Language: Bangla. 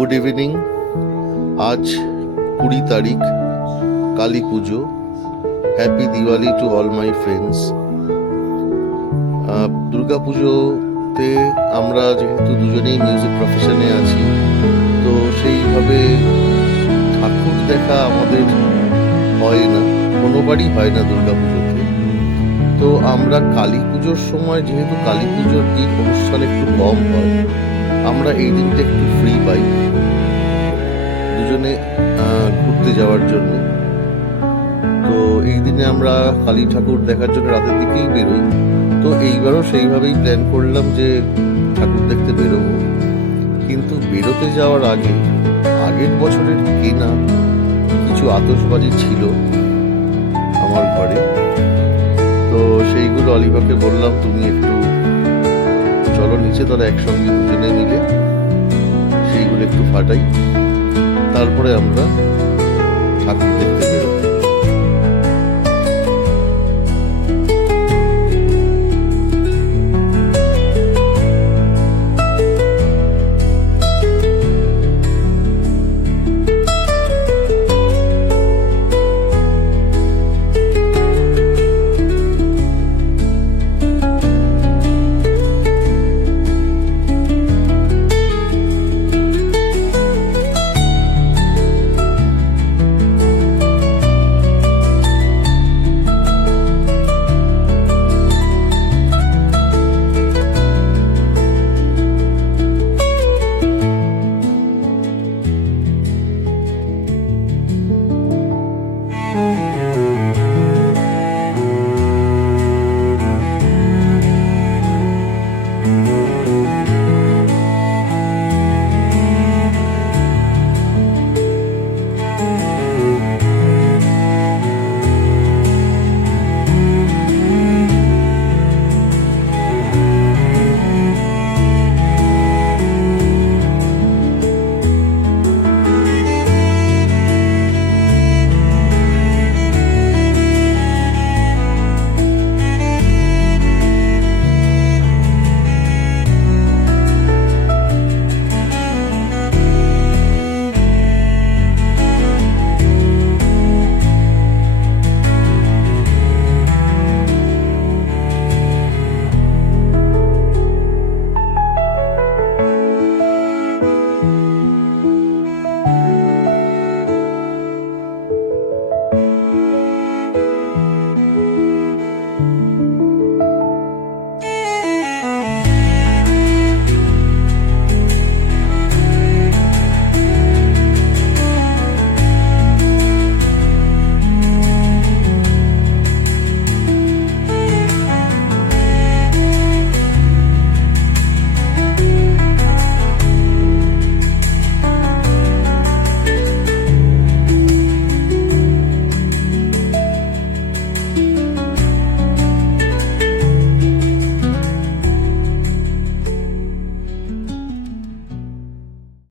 Good evening. আজ 20 তারিখ, কালী পুজো। Happy Diwali to all my friends. Durga পুজোতে আমরা যেহেতু দুজনেই মিউজিক প্রফেশনে আছি, তো সেইভাবে ঠাকুর দেখা আমাদের হয় না, কোনোবারই হয় না দুর্গা পুজোতে। তো আমরা কালী পুজোর সময়, যেহেতু কালী পুজোর দিন অনুষ্ঠান একটু কম হয়, আমরা এই দিনটা একটু ফ্রি পাই দুজনে ঘুরতে যাওয়ার জন্য। তো এই দিনে আমরা কালী ঠাকুর দেখার জন্য রাতের দিকেই বেরোই। তো এইবারও সেইভাবেই প্ল্যান করলাম যে ঠাকুর দেখতে বেরোবো, কিন্তু বেরোতে যাওয়ার আগে আগের বছরের কেনা কিছু আতশবাজি ছিল আমার ঘরে। তো সেইগুলো অলিভাকে বললাম, তুমি একটু চলো নিচে, তারা একসঙ্গে দুজনে মিলে সেইগুলো একটু ফাটাই, তারপরে আমরা ঠাকুর দেখতে বেরোবো।